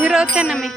ফিরতে নামে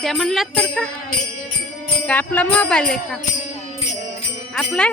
त्या म्हणलात तर का का आपला मोबाईल आहे का आपला?